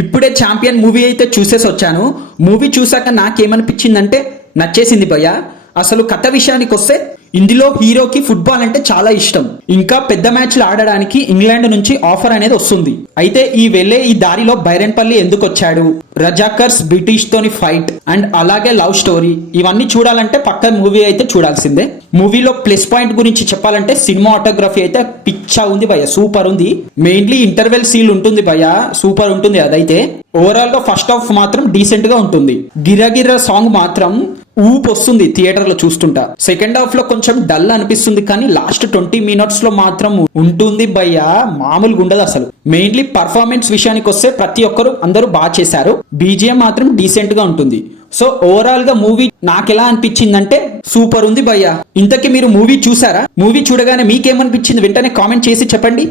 ఇప్పుడే champion movie అయితే చూసేసి వచ్చాను. మూవీ చూసాక నాకేమనిపించిందంటే నచ్చేసింది భయ్య. అసలు కథ విషయానికి వస్తే ఇందులో హీరోకి ఫుట్బాల్ అంటే చాలా ఇష్టం. ఇంకా పెద్ద మ్యాచ్లు ఆడడానికి ఇంగ్లాండ్ నుంచి ఆఫర్ అనేది వస్తుంది. అయితే ఈ దారిలో బైరన్పల్లి ఎందుకు వచ్చాడు, రజాకర్స్ బ్రిటిష్ తోని ఫైట్ అండ్ అలాగే లవ్ స్టోరీ, ఇవన్నీ చూడాలంటే పక్క మూవీ అయితే చూడాల్సిందే. మూవీలో ప్లస్ పాయింట్ గురించి చెప్పాలంటే సినిమాటోగ్రఫీ అయితే పిచ్చా ఉంది భయ్య, సూపర్ ఉంది. మెయిన్లీ ఇంటర్వెల్ సీల్ ఉంటుంది భయ్య, సూపర్ ఉంటుంది. అదైతే ఓవరాల్ గా ఫస్ట్ హాఫ్ మాత్రం డీసెంట్ గా ఉంటుంది. గిరగిర సాంగ్ మాత్రం ఊపు వస్తుంది థియేటర్ లో చూస్తుంటా. సెకండ్ హాఫ్ లో కొంచెం డల్ అనిపిస్తుంది, కానీ లాస్ట్ 20 మినిట్స్ లో మాత్రం ఉంటుంది భయ్య, మామూలుగా ఉండదు అసలు. మెయిన్లీ పర్ఫార్మెన్స్ విషయానికి వస్తే ప్రతి ఒక్కరు అందరూ బాగా చేశారు. బీజిఎం మాత్రం డీసెంట్ గా ఉంటుంది. సో ఓవరాల్ గా మూవీ నాకెలా అనిపించిందంటే సూపర్ ఉంది భయ్య. ఇంతకీ మీరు మూవీ చూసారా? మూవీ చూడగానే మీకేమనిపించింది వెంటనే కామెంట్ చేసి చెప్పండి.